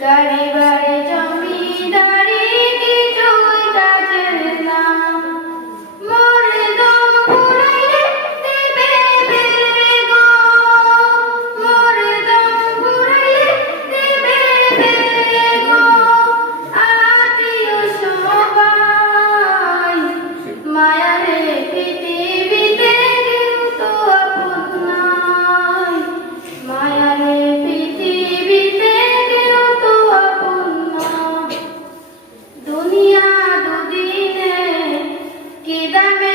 கரைவர் Amen.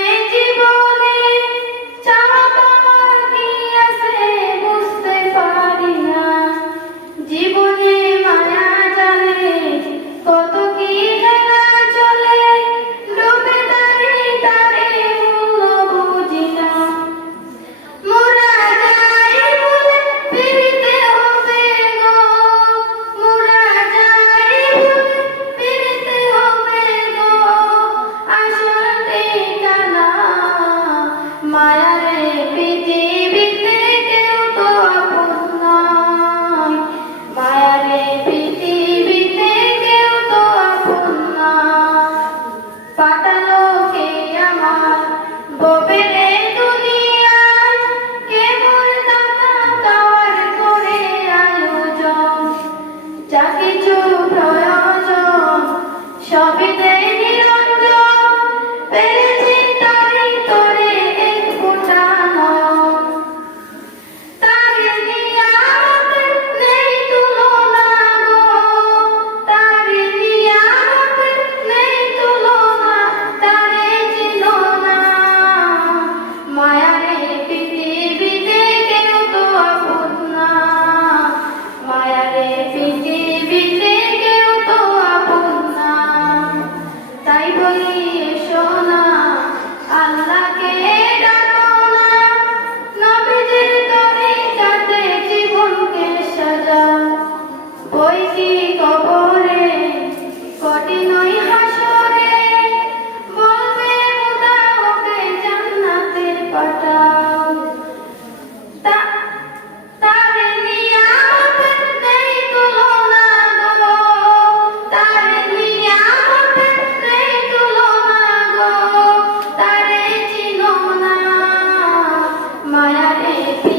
baby. দিয়ে সোনা আল্লাহকে Amén.